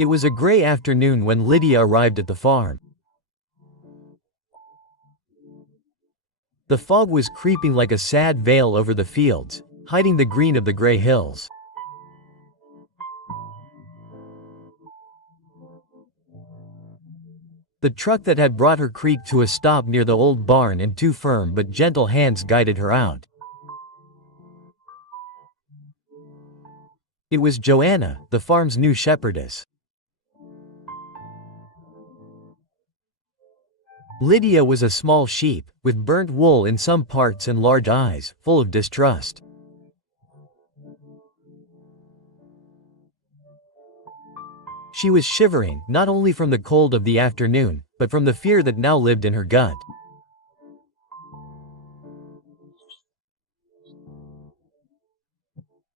It was a gray afternoon when Lydia arrived at the farm. The fog was creeping like a sad veil over the fields, hiding the green of the gray hills. The truck that had brought her creaked to a stop near the old barn, and two firm but gentle hands guided her out. It was Joanna, the farm's new shepherdess. Lydia was a small sheep, with burnt wool in some parts and large eyes, full of distrust. She was shivering, not only from the cold of the afternoon, but from the fear that now lived in her gut.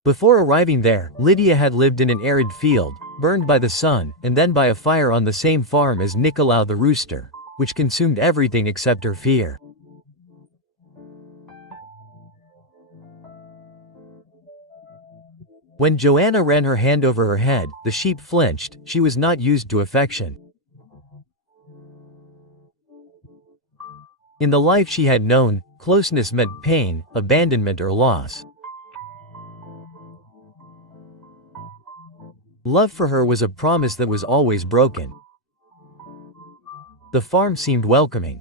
Before arriving there, Lydia had lived in an arid field, burned by the sun, and then by a fire on the same farm as Nicolau the rooster, which consumed everything except her fear. When Joanna ran her hand over her head, the sheep flinched. She was not used to affection. In the life she had known, closeness meant pain, abandonment, or loss. Love for her was a promise that was always broken. The farm seemed welcoming.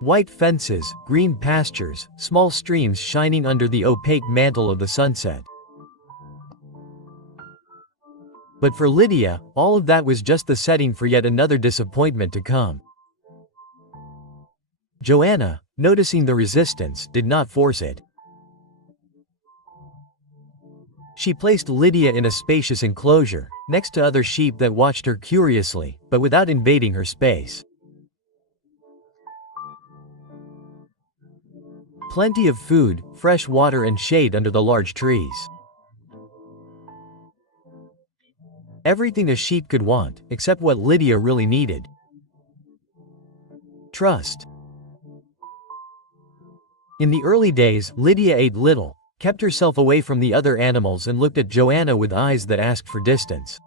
White fences, green pastures, small streams shining under the opaque mantle of the sunset. But for Lydia, all of that was just the setting for yet another disappointment to come. Joanna, noticing the resistance, did not force it. She placed Lydia in a spacious enclosure, next to other sheep that watched her curiously, but without invading her space. Plenty of food, fresh water, and shade under the large trees. Everything a sheep could want, except what Lydia really needed: trust. In the early days, Lydia ate little, kept herself away from the other animals, and looked at Joanna with eyes that asked for distance.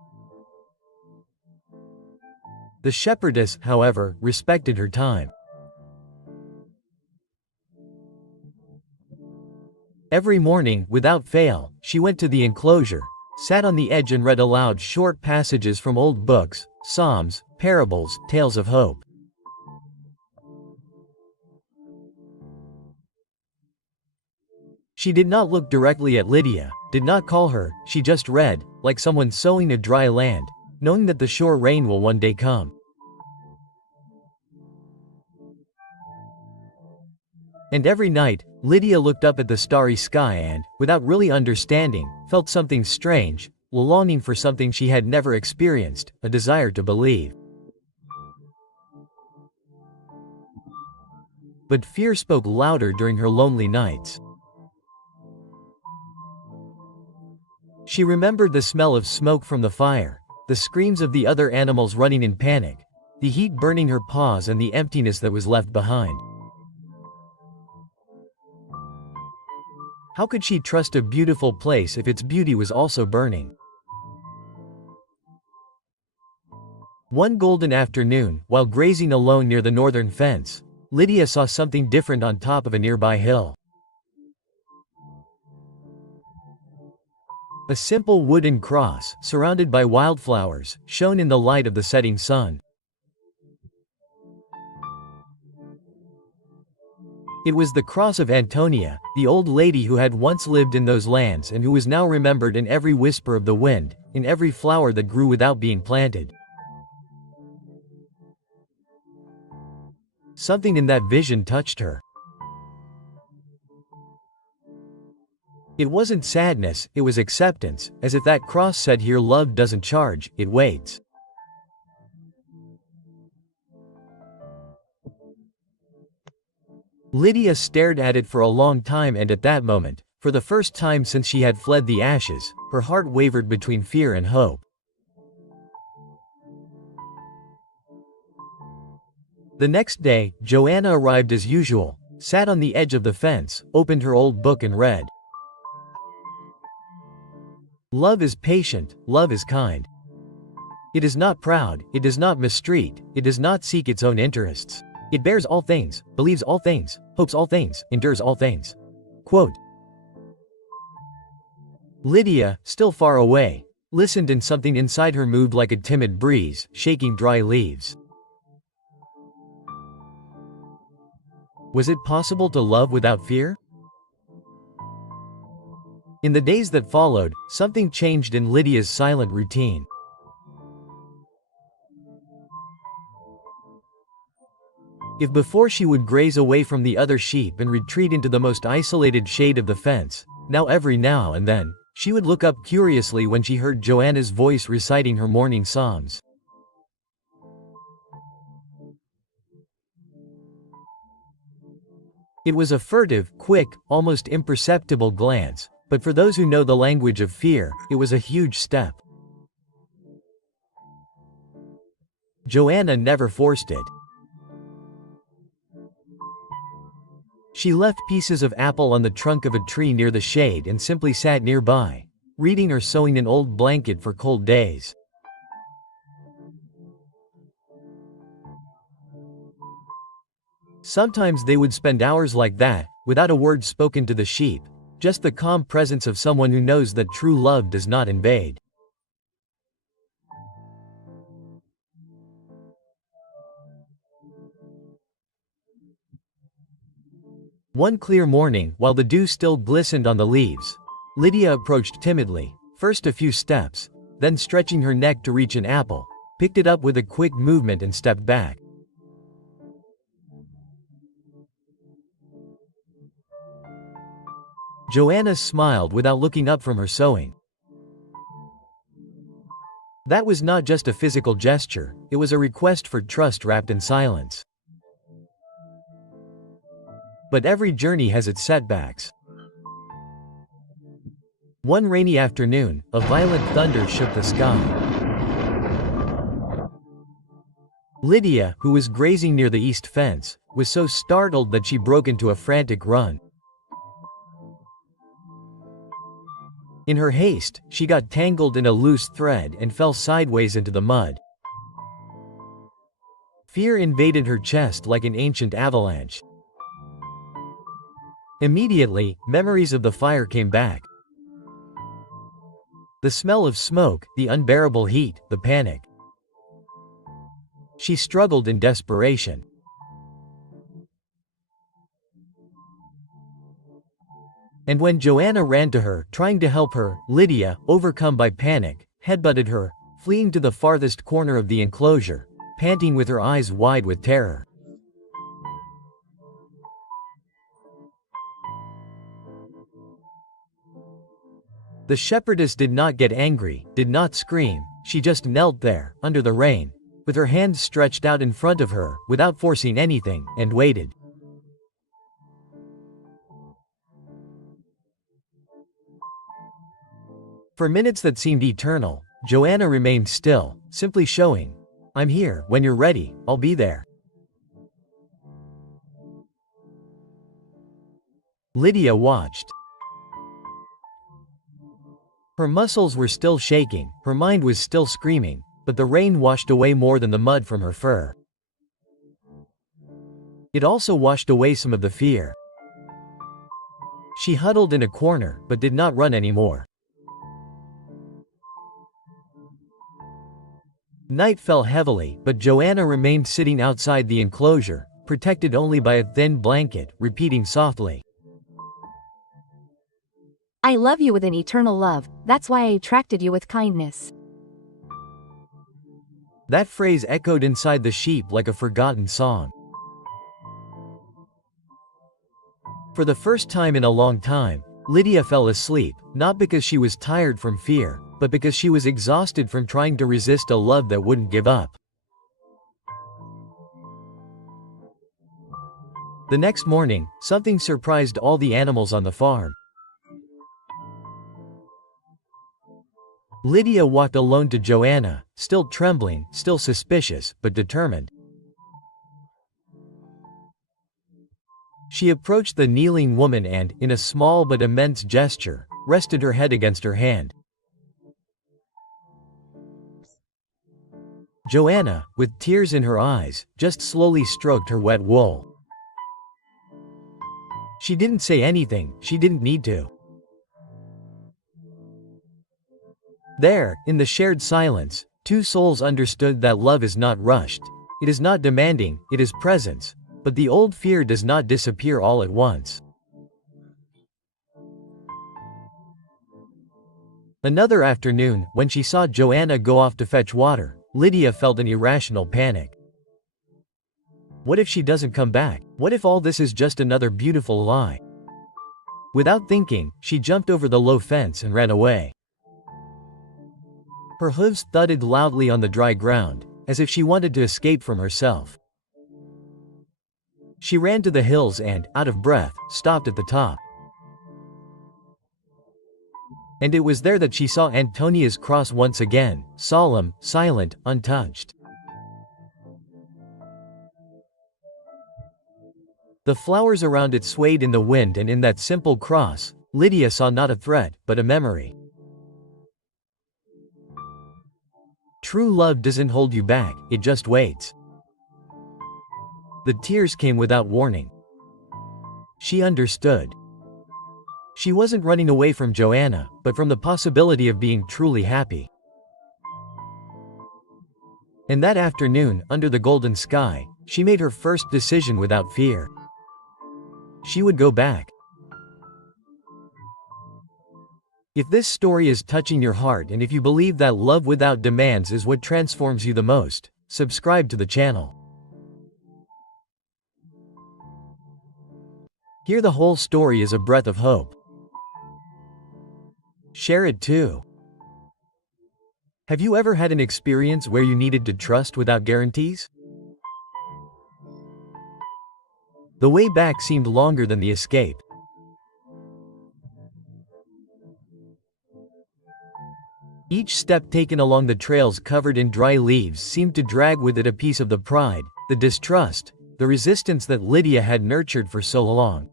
The shepherdess, however, respected her time. Every morning, without fail, she went to the enclosure, sat on the edge and read aloud short passages from old books, psalms, parables, tales of hope. She did not look directly at Lydia, did not call her, she just read, like someone sowing a dry land, knowing that the sure rain will one day come. And every night, Lydia looked up at the starry sky and, without really understanding, felt something strange, a longing for something she had never experienced, a desire to believe. But fear spoke louder during her lonely nights. She remembered the smell of smoke from the fire, the screams of the other animals running in panic, the heat burning her paws, and the emptiness that was left behind. How could she trust a beautiful place if its beauty was also burning? One golden afternoon, while grazing alone near the northern fence, Lydia saw something different on top of a nearby hill. A simple wooden cross, surrounded by wildflowers, shone in the light of the setting sun. It was the cross of Antonia, the old lady who had once lived in those lands and who was now remembered in every whisper of the wind, in every flower that grew without being planted. Something in that vision touched her. It wasn't sadness, it was acceptance, as if that cross said, "Here love doesn't charge, it waits." Lydia stared at it for a long time, and at that moment, for the first time since she had fled the ashes, her heart wavered between fear and hope. The next day, Joanna arrived as usual, sat on the edge of the fence, opened her old book and read. Love is patient, love is kind. It is not proud, it does not mistreat, it does not seek its own interests. It bears all things, believes all things, hopes all things, endures all things. Quote. Lydia, still far away, listened, and something inside her moved like a timid breeze, shaking dry leaves. Was it possible to love without fear? In the days that followed, something changed in Lydia's silent routine. If before she would graze away from the other sheep and retreat into the most isolated shade of the fence, now every now and then, she would look up curiously when she heard Joanna's voice reciting her morning psalms. It was a furtive, quick, almost imperceptible glance, but for those who know the language of fear, it was a huge step. Joanna never forced it. She left pieces of apple on the trunk of a tree near the shade and simply sat nearby, reading or sewing an old blanket for cold days. Sometimes they would spend hours like that, without a word spoken to the sheep, just the calm presence of someone who knows that true love does not invade. One clear morning, while the dew still glistened on the leaves, Lydia approached timidly, first a few steps, then stretching her neck to reach an apple, picked it up with a quick movement and stepped back. Joanna smiled without looking up from her sewing. That was not just a physical gesture, it was a request for trust wrapped in silence. But every journey has its setbacks. One rainy afternoon, a violent thunder shook the sky. Lydia, who was grazing near the east fence, was so startled that she broke into a frantic run. In her haste, she got tangled in a loose thread and fell sideways into the mud. Fear invaded her chest like an ancient avalanche. Immediately, memories of the fire came back. The smell of smoke, the unbearable heat, the panic. She struggled in desperation. And when Joanna ran to her, trying to help her, Lydia, overcome by panic, headbutted her, fleeing to the farthest corner of the enclosure, panting with her eyes wide with terror. The shepherdess did not get angry, did not scream, she just knelt there, under the rain, with her hands stretched out in front of her, without forcing anything, and waited. For minutes that seemed eternal, Joanna remained still, simply showing, "I'm here, when you're ready, I'll be there." Lydia watched. Her muscles were still shaking, her mind was still screaming, but the rain washed away more than the mud from her fur. It also washed away some of the fear. She huddled in a corner, but did not run anymore. Night fell heavily, but Joanna remained sitting outside the enclosure, protected only by a thin blanket, repeating softly, "I love you with an eternal love, that's why I attracted you with kindness." That phrase echoed inside the sheep like a forgotten song. For the first time in a long time, Lydia fell asleep, not because she was tired from fear, but because she was exhausted from trying to resist a love that wouldn't give up. The next morning, something surprised all the animals on the farm. Lydia walked alone to Joanna, still trembling, still suspicious, but determined. She approached the kneeling woman and, in a small but immense gesture, rested her head against her hand. Joanna, with tears in her eyes, just slowly stroked her wet wool. She didn't say anything, she didn't need to. There, in the shared silence, two souls understood that love is not rushed. It is not demanding, it is presence. But the old fear does not disappear all at once. Another afternoon, when she saw Joanna go off to fetch water, Lydia felt an irrational panic. What if she doesn't come back? What if all this is just another beautiful lie? Without thinking, she jumped over the low fence and ran away. Her hooves thudded loudly on the dry ground, as if she wanted to escape from herself. She ran to the hills and, out of breath, stopped at the top. And it was there that she saw Antonia's cross once again, solemn, silent, untouched. The flowers around it swayed in the wind, and in that simple cross, Lydia saw not a threat, but a memory. True love doesn't hold you back, it just waits. The tears came without warning. She understood. She wasn't running away from Joanna, but from the possibility of being truly happy. And that afternoon, under the golden sky, she made her first decision without fear. She would go back. If this story is touching your heart, and if you believe that love without demands is what transforms you the most, subscribe to the channel. Hear the whole story as a breath of hope. Share it too. Have you ever had an experience where you needed to trust without guarantees? The way back seemed longer than the escape. Each step taken along the trails covered in dry leaves seemed to drag with it a piece of the pride, the distrust, the resistance that Lydia had nurtured for so long.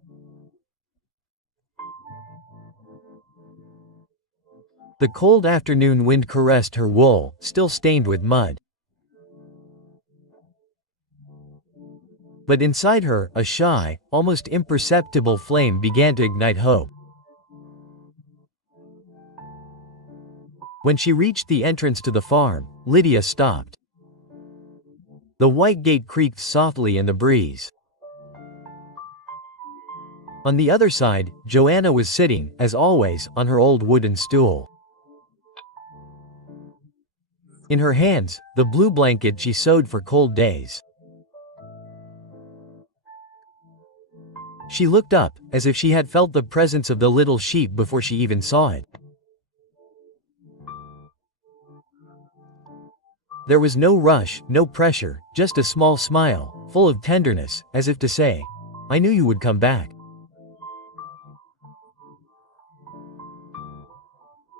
The cold afternoon wind caressed her wool, still stained with mud. But inside her, a shy, almost imperceptible flame began to ignite hope. When she reached the entrance to the farm, Lydia stopped. The white gate creaked softly in the breeze. On the other side, Joanna was sitting, as always, on her old wooden stool. In her hands, the blue blanket she sewed for cold days. She looked up, as if she had felt the presence of the little sheep before she even saw it. There was no rush, no pressure, just a small smile, full of tenderness, as if to say, "I knew you would come back."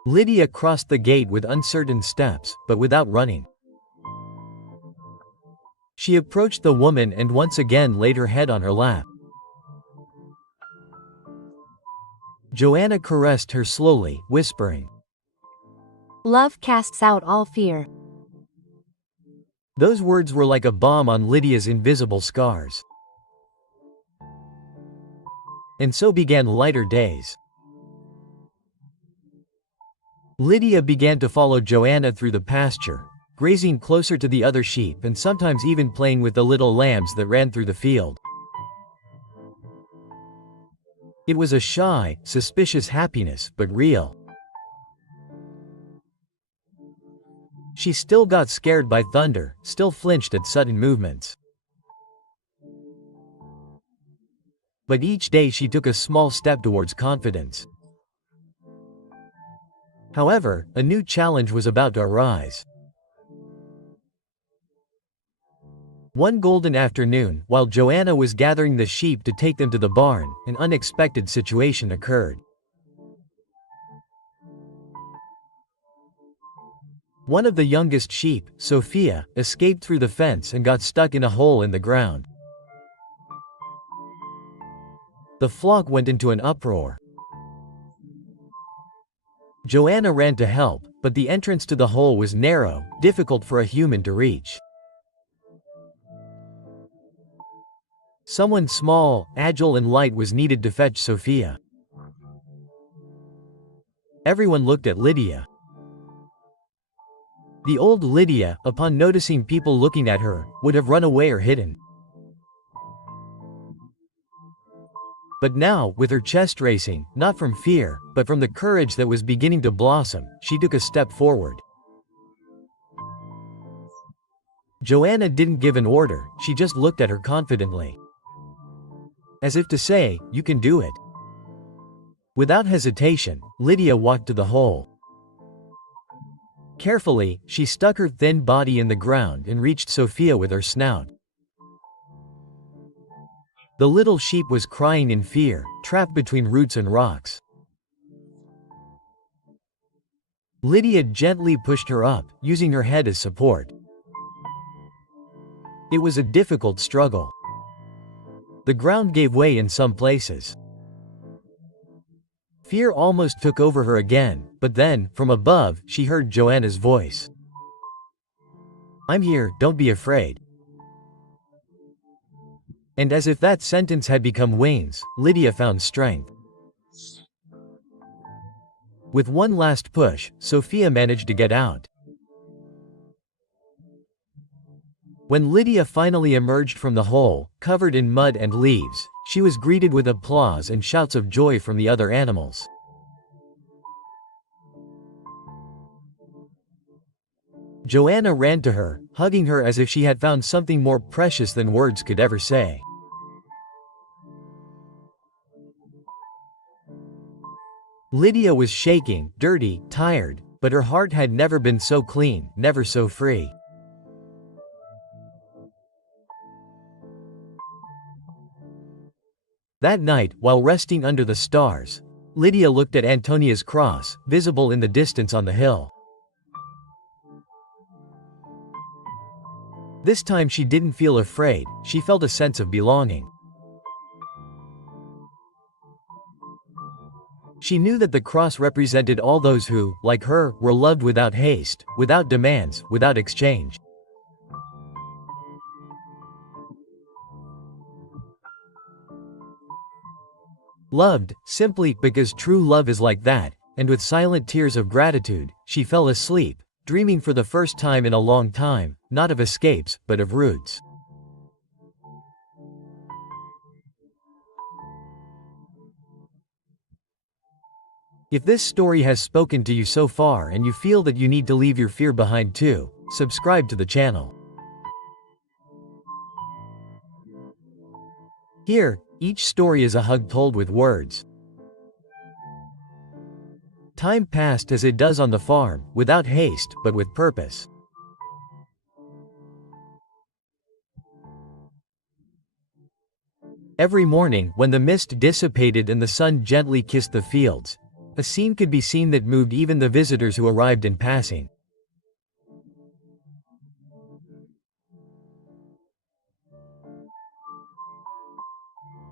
Lydia crossed the gate with uncertain steps, but without running. She approached the woman and once again laid her head on her lap. Joanna caressed her slowly, whispering, "Love casts out all fear." Those words were like a balm on Lydia's invisible scars. And so began lighter days. Lydia began to follow Joanna through the pasture, grazing closer to the other sheep and sometimes even playing with the little lambs that ran through the field. It was a shy, suspicious happiness, but real. She still got scared by thunder, still flinched at sudden movements. But each day she took a small step towards confidence. However, a new challenge was about to arise. One golden afternoon, while Joanna was gathering the sheep to take them to the barn, an unexpected situation occurred. One of the youngest sheep, Sophia, escaped through the fence and got stuck in a hole in the ground. The flock went into an uproar. Joanna ran to help, but the entrance to the hole was narrow, difficult for a human to reach. Someone small, agile and light was needed to fetch Sophia. Everyone looked at Lydia. The old Lydia, upon noticing people looking at her, would have run away or hidden. But now, with her chest racing, not from fear, but from the courage that was beginning to blossom, she took a step forward. Joanna didn't give an order, she just looked at her confidently. As if to say, "You can do it." Without hesitation, Lydia walked to the hole. Carefully, she stuck her thin body in the ground and reached Sophia with her snout. The little sheep was crying in fear, trapped between roots and rocks. Lydia gently pushed her up, using her head as support. It was a difficult struggle. The ground gave way in some places. Fear almost took over her again, but then, from above, she heard Joanna's voice. "I'm here, don't be afraid." And as if that sentence had become wings, Lydia found strength. With one last push, Sophia managed to get out. When Lydia finally emerged from the hole, covered in mud and leaves, she was greeted with applause and shouts of joy from the other animals. Joanna ran to her, hugging her as if she had found something more precious than words could ever say. Lydia was shaking, dirty, tired, but her heart had never been so clean, never so free. That night, while resting under the stars, Lydia looked at Antonia's cross, visible in the distance on the hill. This time she didn't feel afraid, she felt a sense of belonging. She knew that the cross represented all those who, like her, were loved without haste, without demands, without exchange. Loved, simply because true love is like that, and with silent tears of gratitude, she fell asleep, dreaming for the first time in a long time, not of escapes, but of roots. If this story has spoken to you so far and you feel that you need to leave your fear behind too, subscribe to the channel. Here, each story is a hug told with words. Time passed as it does on the farm, without haste, but with purpose. Every morning, when the mist dissipated and the sun gently kissed the fields, a scene could be seen that moved even the visitors who arrived in passing.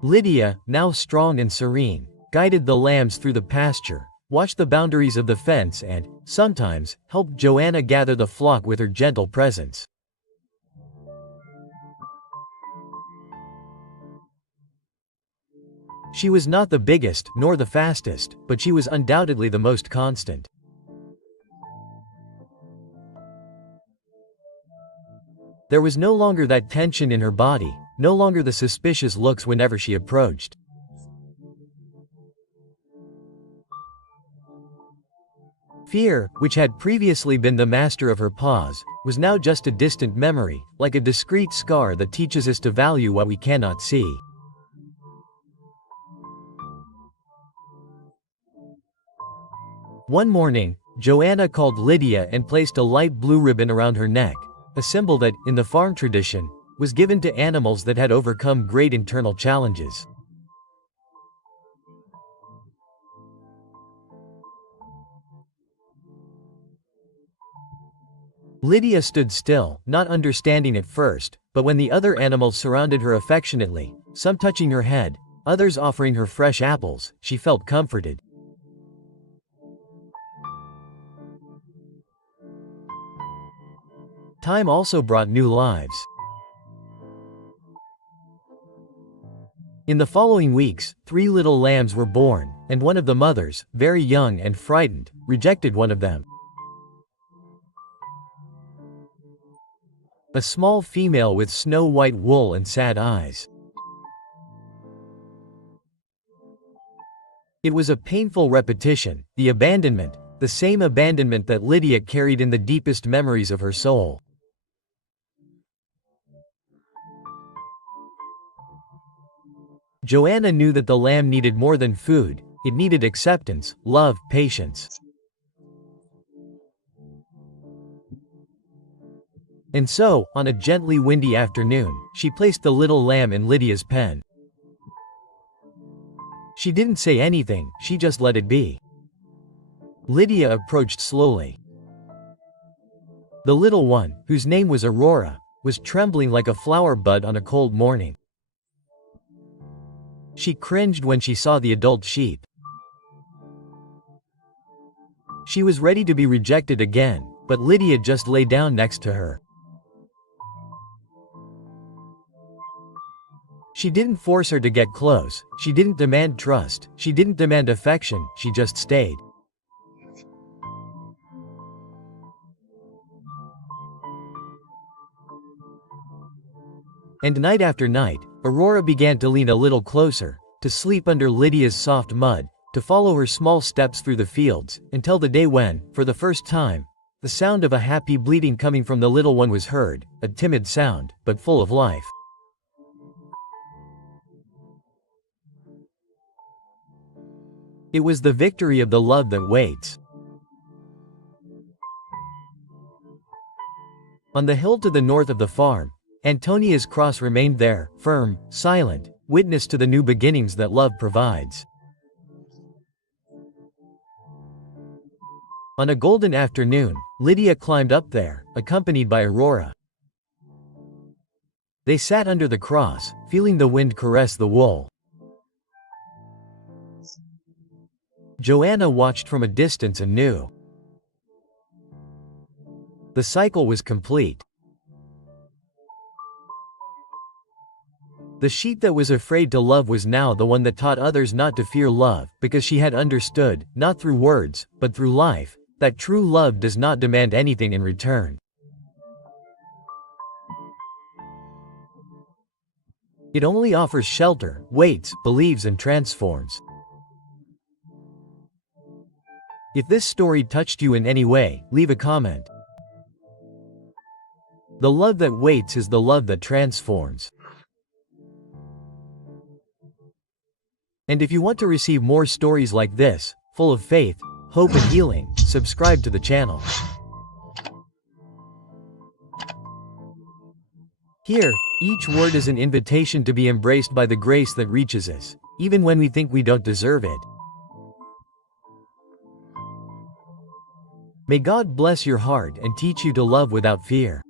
Lydia, now strong and serene, guided the lambs through the pasture, watched the boundaries of the fence and, sometimes, helped Joanna gather the flock with her gentle presence. She was not the biggest, nor the fastest, but she was undoubtedly the most constant. There was no longer that tension in her body, no longer the suspicious looks whenever she approached. Fear, which had previously been the master of her paws, was now just a distant memory, like a discreet scar that teaches us to value what we cannot see. One morning, Joanna called Lydia and placed a light blue ribbon around her neck, a symbol that, in the farm tradition, was given to animals that had overcome great internal challenges. Lydia stood still, not understanding at first, but when the other animals surrounded her affectionately, some touching her head, others offering her fresh apples, she felt comforted. time also brought new lives. In the following weeks, 3 little lambs were born, and one of the mothers, very young and frightened, rejected one of them. A small female with snow-white wool and sad eyes. It was a painful repetition, the abandonment, the same abandonment that Lydia carried in the deepest memories of her soul. Joanna knew that the lamb needed more than food, it needed acceptance, love, patience. And so, on a gently windy afternoon, she placed the little lamb in Lydia's pen. She didn't say anything, she just let it be. Lydia approached slowly. The little one, whose name was Aurora, was trembling like a flower bud on a cold morning. She cringed when she saw the adult sheep. She was ready to be rejected again, but Lydia just lay down next to her. She didn't force her to get close, she didn't demand trust, she didn't demand affection, she just stayed. And night after night, Aurora began to lean a little closer, to sleep under Lydia's soft mud, to follow her small steps through the fields, until the day when, for the first time, the sound of a happy bleating coming from the little one was heard, a timid sound, but full of life. It was the victory of the love that waits. On the hill to the north of the farm, Antonia's cross remained there, firm, silent, witness to the new beginnings that love provides. On a golden afternoon, Lydia climbed up there, accompanied by Aurora. They sat under the cross, feeling the wind caress the wool. Joanna watched from a distance and knew. The cycle was complete. The sheep that was afraid to love was now the one that taught others not to fear love, because she had understood, not through words, but through life, that true love does not demand anything in return. It only offers shelter, waits, believes, and transforms. If this story touched you in any way, leave a comment. The love that waits is the love that transforms. And if you want to receive more stories like this, full of faith, hope and healing, subscribe to the channel. Here, each word is an invitation to be embraced by the grace that reaches us, even when we think we don't deserve it. May God bless your heart and teach you to love without fear.